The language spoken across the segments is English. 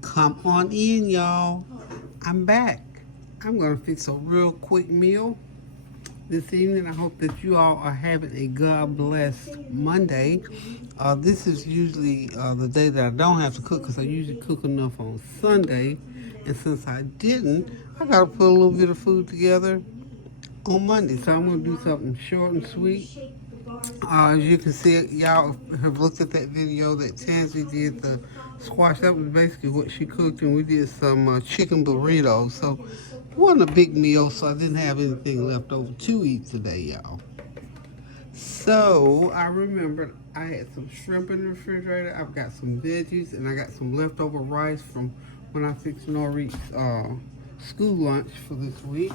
Come on in, y'all. I'm back. I'm going to fix a real quick meal this evening. I hope that you all are having a God blessed Monday. This is usually the day that I don't have to cook because I usually cook enough on Sunday. And since I didn't, I got to put a little bit of food together on Monday. So I'm going to do something short and sweet. As you can see, y'all have looked at that video that Tansy did, the squash. That was basically what she cooked, and we did some chicken burritos. So it wasn't a big meal, so I didn't have anything left over to eat today, y'all. So I remembered I had some shrimp in the refrigerator. I've got some veggies, and I got some leftover rice from when I fixed Norreach's school lunch for this week.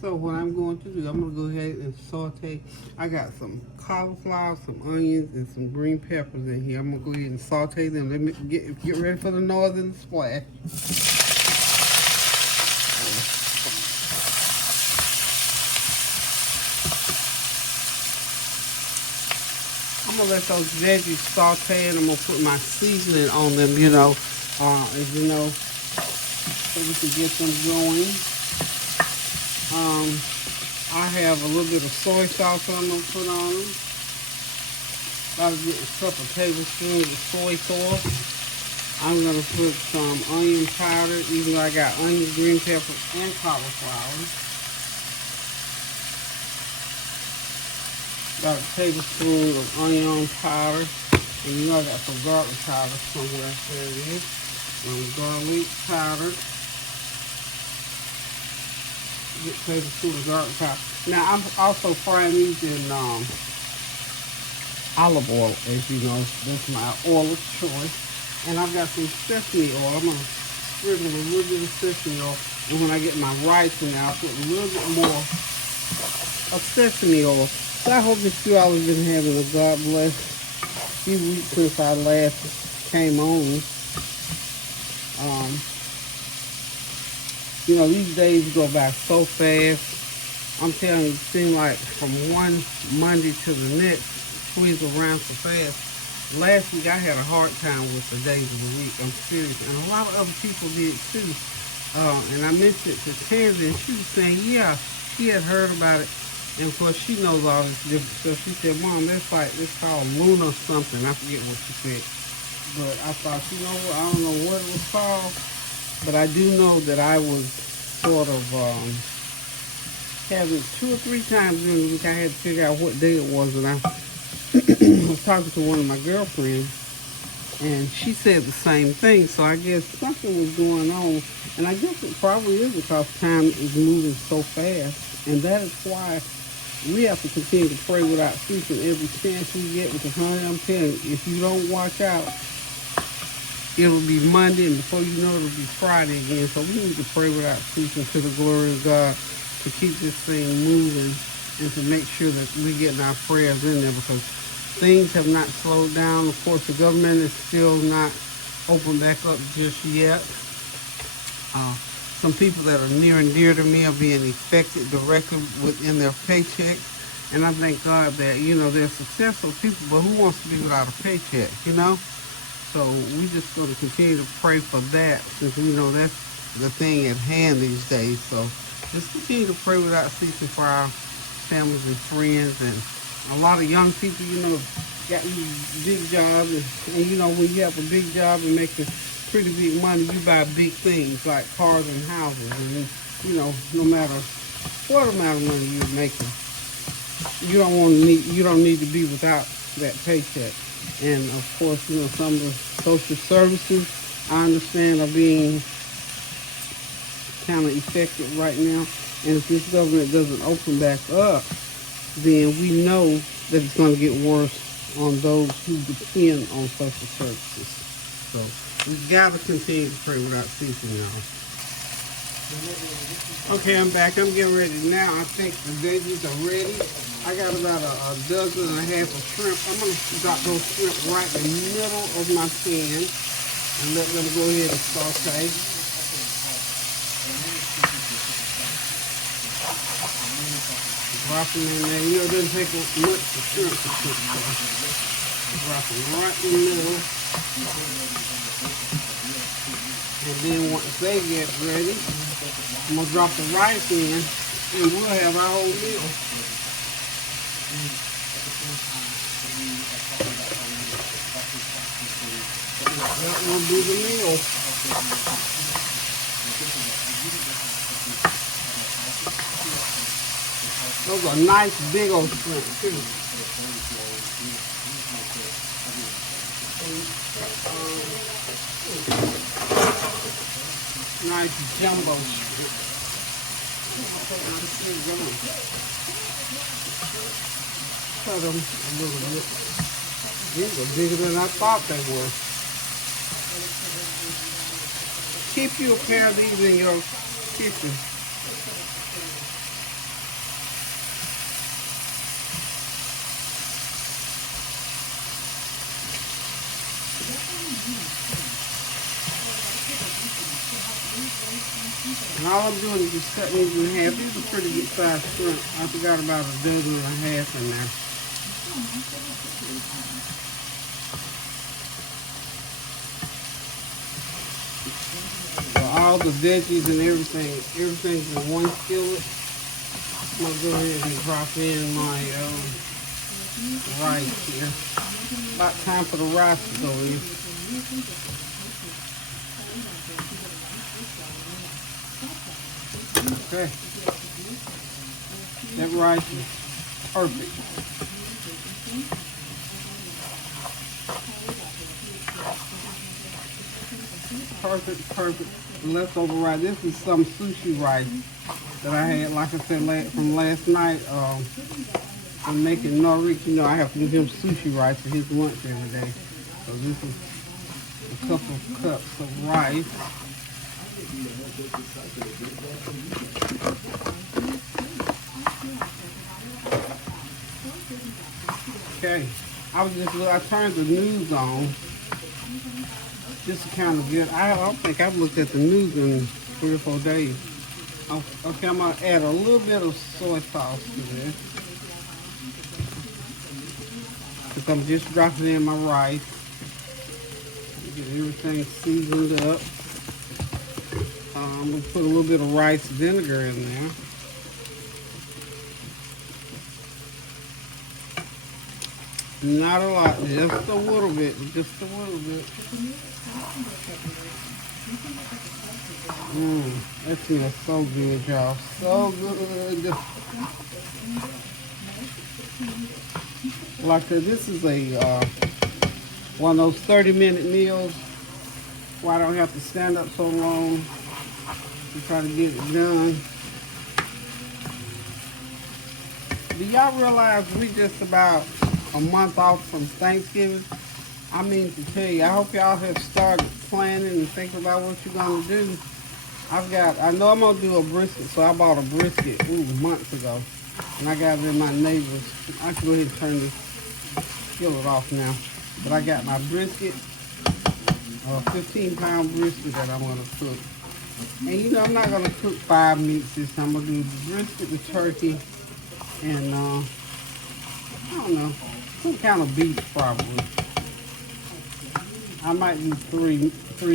So what I'm going to do, I'm going to go ahead and saute. I got some cauliflower, some onions, and some green peppers in here. I'm going to go ahead and saute them. Let me get ready for the noise and the splash. I'm going to let those veggies saute, and I'm going to put my seasoning on them, as you know, so we can get them going. I have a little bit of soy sauce I'm going to put on them. About to get a couple tablespoons of soy sauce. I'm going to put some onion powder, even though I got onions, green peppers, and cauliflower. About a tablespoon of onion powder. And you know I got some garlic powder somewhere. There it is. Some garlic powder. Get tablespoon of garlic powder. Now I'm also frying these in olive oil, as you know. That's my oil of choice. And I've got some sesame oil. I'm gonna sprinkle a little bit of sesame oil. And when I get my rice in there, I'll put a little bit more of sesame oil. So I hope that you all have been having a God bless few weeks since I last came on. These days go by so fast. I'm telling you, it seems like from one Monday to the next, squeeze around so fast. Last week, I had a hard time with the days of the week. I'm serious. And a lot of other people did too. And I mentioned it to Tansy, and she was saying, yeah, she had heard about it. And of course, she knows all this different stuff. She said, Mom, it's called lunar something. I forget what she said. But I thought, I don't know what it was called. But I do know that I was sort of having 2 or 3 times during the week I had to figure out what day it was. And I was talking to one of my girlfriends, and she said the same thing. So I guess something was going on. And I guess it probably is because time is moving so fast. And that is why we have to continue to pray without ceasing every chance we get. Because, honey, I'm telling you, if you don't watch out, it'll be Monday, and before you know it, it'll be Friday again. So we need to pray without ceasing to the glory of God to keep this thing moving and to make sure that we're getting our prayers in there, because things have not slowed down. Of course, the government is still not open back up just yet. Some people that are near and dear to me are being affected directly within their paychecks. And I thank God that, they're successful people, but who wants to be without a paycheck, So we just going to continue to pray for that, since we know that's the thing at hand these days. So just continue to pray without ceasing for our families and friends. And a lot of young people, got these big jobs. And when you have a big job and make pretty big money, you buy big things like cars and houses. And, no matter what amount of money you're making, you don't need to be without that paycheck. And of course, some of the social services, I understand, are being kind of affected right now. And if this government doesn't open back up, then we know that it's going to get worse on those who depend on social services. So we've got to continue to pray without ceasing, y'all. Okay, I'm back. I'm getting ready now. I think the veggies are ready. I got about a dozen and a half of shrimp. I'm going to drop those shrimp right in the middle of my pan and let them go ahead and saute. Drop them in there. It doesn't take much for shrimp to cook. So drop them right in the middle. then once they get ready, I'm gonna drop the rice in, and we'll have our whole meal. That will be the meal. Those are nice big old shrimp too. Nice jumbo shrimp. Cut them a little bit. These are bigger than I thought they were. Keep you a pair of these in your kitchen. And all I'm doing is just cutting these in half. These are pretty good sized shrimp. I forgot about a dozen and a half in there. So all the veggies and everything's in one skillet. I'm going to go ahead and drop in my rice here. About time for the rice to go in. Okay. That rice is perfect. Perfect leftover rice. This is some sushi rice that I had, like I said, from last night. I'm making Norik. You know, I have to give him sushi rice for his lunch every day. So this is a couple of cups of rice. Okay, I turned the news on just to kind of get. I don't think I've looked at the news in 3 or 4 days. Okay, I'm gonna add a little bit of soy sauce to this because I'm just dropping in my rice. Get everything seasoned up. I'm gonna put a little bit of rice vinegar in there. Not a lot, just a little bit, just a little bit. That smells so good, y'all. So good. Like I said, this is a one of those 30-minute meals where I don't have to stand up so long to try to get it done. Do y'all realize we just about a month off from Thanksgiving? I mean to tell you, I hope y'all have started planning and thinking about what you're gonna do. I know I'm gonna do a brisket, so I bought a brisket months ago, and I got it in my neighbor's. I can go ahead and turn this skillet off now, but I got my brisket, a 15-pound brisket that I'm gonna cook. And you know, I'm not gonna cook 5 meats this time. I'm gonna do the brisket, the turkey, and I don't know, some kind of beef probably. I might do three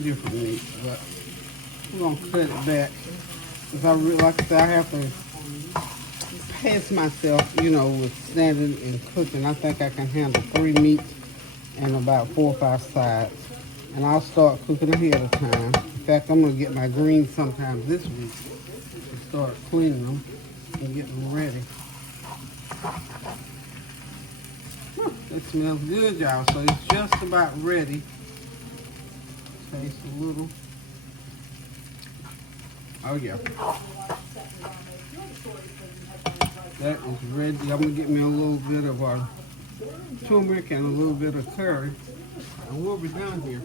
different meats, but we're gonna cut it back because like I said, I have to pace myself, you know, with standing and cooking. I think I can handle 3 meats and about 4 or 5 sides, and I'll start cooking ahead of time. In fact, I'm gonna get my greens sometime this week and start cleaning them and getting them ready. It smells good, y'all. So it's just about ready. Taste a little. Oh yeah. That is ready. I'm gonna get me a little bit of turmeric and a little bit of curry, and we'll be done here.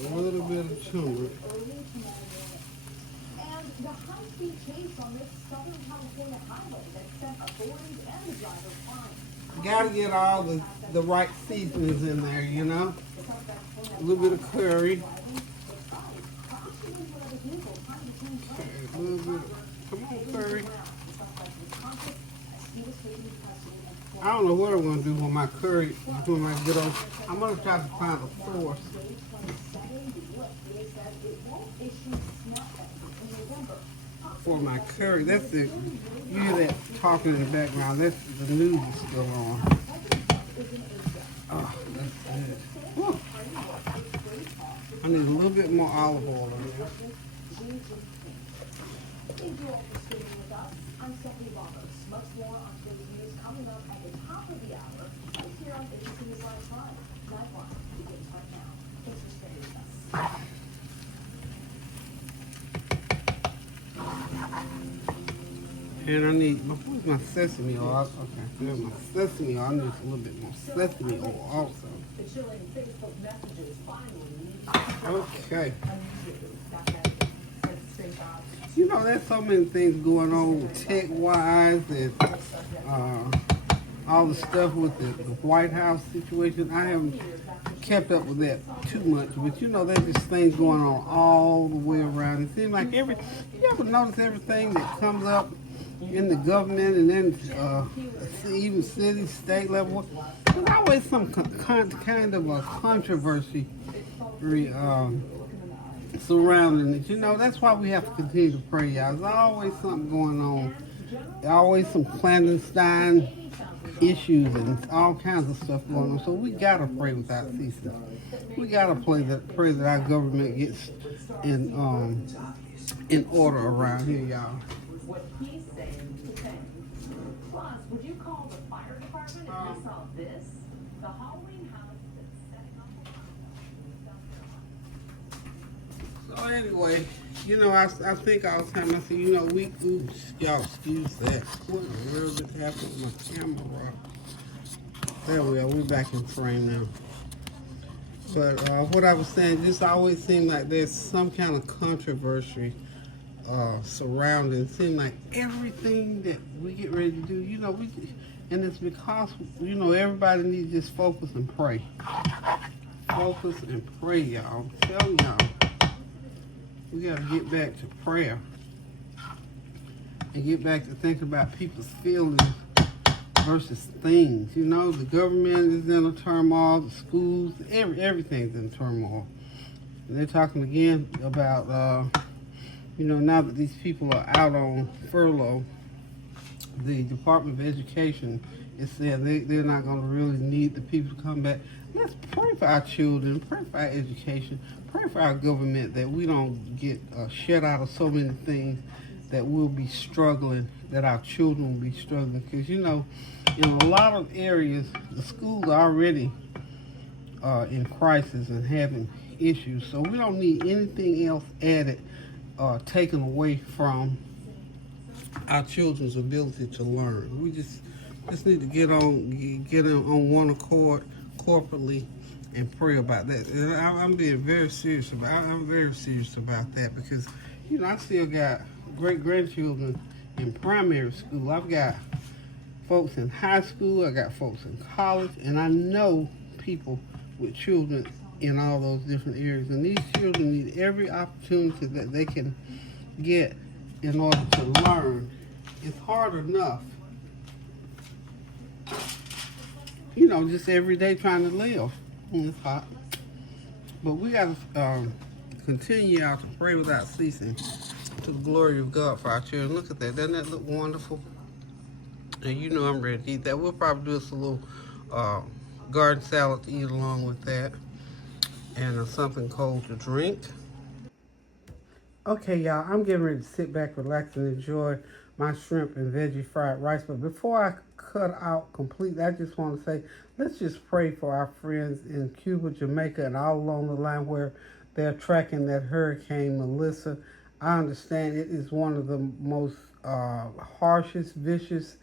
A little bit of turmeric. The high-speed chase on this Southern California highway that sent authorities and the driver flying. Gotta get all the right seasonings in there, you know. A little bit of curry. Okay, a little bit. Come on, curry. I don't know what I'm gonna do with my curry when I get on. I'm gonna try to find a source for my curry. That's the you hear that talking in the background. That's the news is still on. Oh, that's good. Whew. I need a little bit more olive oil in there. And I need, where's my sesame oil? Okay, there's my sesame oil. I need a little bit more sesame oil also. Okay. You know, there's so many things going on tech-wise and all the stuff with the White House situation. I haven't kept up with that too much, but you know, there's just things going on all the way around. It seems like you ever notice everything that comes up in the government and then even city, state level, there's always some kind of a controversy surrounding it. You know, that's why we have to continue to pray, y'all. There's always something going on. There's always some clandestine issues and all kinds of stuff going on. So we gotta pray without ceasing. We gotta pray that our government gets in order around here, y'all. Plus, would you call the fire department if you saw this? The Halloween house that's setting off. So anyway, you know, I think all the time I say, you know, y'all excuse that. What in the world just happened with my camera? There we are. We're back in frame now. But what I was saying, just always seemed like there's some kind of controversy surrounding. It seems like everything that we get ready to do, you know, and it's because, you know, everybody needs to just focus and pray. Focus and pray, y'all. I'm telling y'all, we got to get back to prayer and get back to thinking about people's feelings versus things. You know, the government is in a turmoil, the schools, everything's in turmoil. And they're talking again about, you know, now that these people are out on furlough, the Department of Education is saying they're not going to really need the people to come back. Let's pray for our children, pray for our education, pray for our government that we don't get shut out of so many things that we'll be struggling, that our children will be struggling. Because, you know, in a lot of areas, the schools are already in crisis and having issues. So we don't need anything else added taken away from our children's ability to learn. We just need to get on one accord corporately and pray about that. And I'm being very serious about. I'm very serious about that because, you know, I still got great grandchildren in primary school. I've got folks in high school. I got folks in college, and I know people with children in all those different areas. And these children need every opportunity that they can get in order to learn. It's hard enough, you know, just every day trying to live. It's hot. But we got to continue out to pray without ceasing to the glory of God for our children. Look at that. Doesn't that look wonderful? And you know I'm ready to eat that. We'll probably do us a little garden salad to eat along with that. And something cold to drink. Okay, y'all, I'm getting ready to sit back, relax, and enjoy my shrimp and veggie fried rice. But before I cut out completely, I just want to say, let's just pray for our friends in Cuba, Jamaica, and all along the line where they're tracking that Hurricane Melissa. I understand it is one of the most harshest, vicious,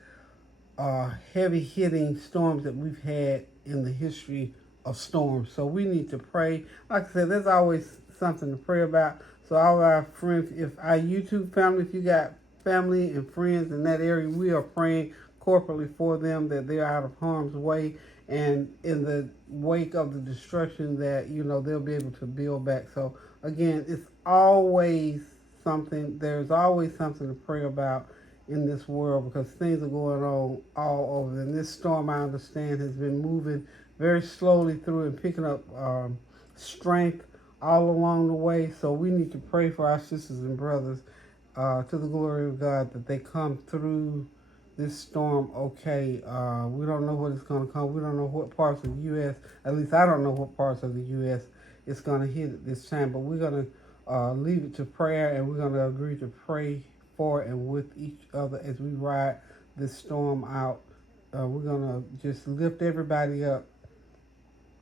heavy-hitting storms that we've had in the history of storms. So we need to pray. Like I said, there's always something to pray about. So all our friends, if our YouTube family, if you got family and friends in that area, we are praying corporately for them that they're out of harm's way, and in the wake of the destruction that, you know, they'll be able to build back. So again, it's always something, there's always something to pray about in this world, because things are going on all over. And this storm, I understand, has been moving very slowly through and picking up strength all along the way. So we need to pray for our sisters and brothers, to the glory of God, that they come through this storm okay. We don't know what it's going to come. We don't know what parts of the U.S., at least I don't know what parts of the U.S. it's going to hit at this time. But we're going to leave it to prayer, and we're going to agree to pray for and with each other as we ride this storm out. We're going to just lift everybody up,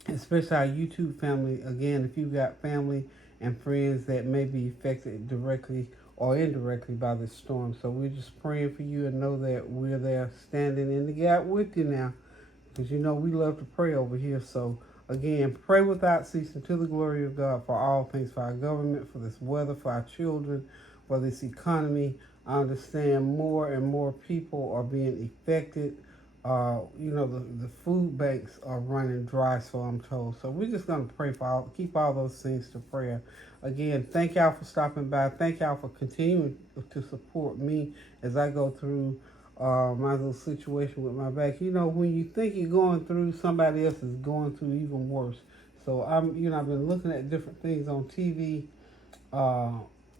especially our YouTube family. Again, if you've got family and friends that may be affected directly or indirectly by this storm. So we're just praying for you and know that we're there standing in the gap with you now, because you know we love to pray over here. So again, pray without ceasing, to the glory of God, for all things, for our government, for this weather, for our children, for this economy. I understand more and more people are being affected. The food banks are running dry, so I'm told. So we're just going to pray for keep all those things to prayer. Again, thank y'all for stopping by. Thank y'all for continuing to support me as I go through my little situation with my back. You know, when you think you're going through, somebody else is going through even worse. So I've been looking at different things on TV.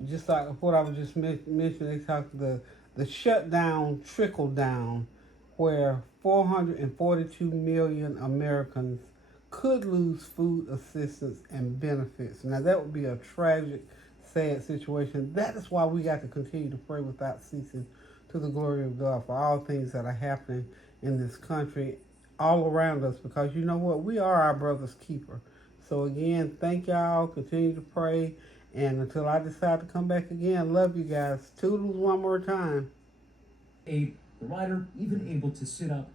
Just like what I was just mentioning, they talked the shutdown trickle down, where 442 million Americans could lose food assistance and benefits. Now that would be a tragic, sad situation. That is why we got to continue to pray without ceasing, to the glory of God, for all things that are happening in this country, all around us, because you know what? We are our brother's keeper. So again, thank y'all. Continue to pray. And until I decide to come back again, love you guys. Toodles one more time. A rider even able to sit up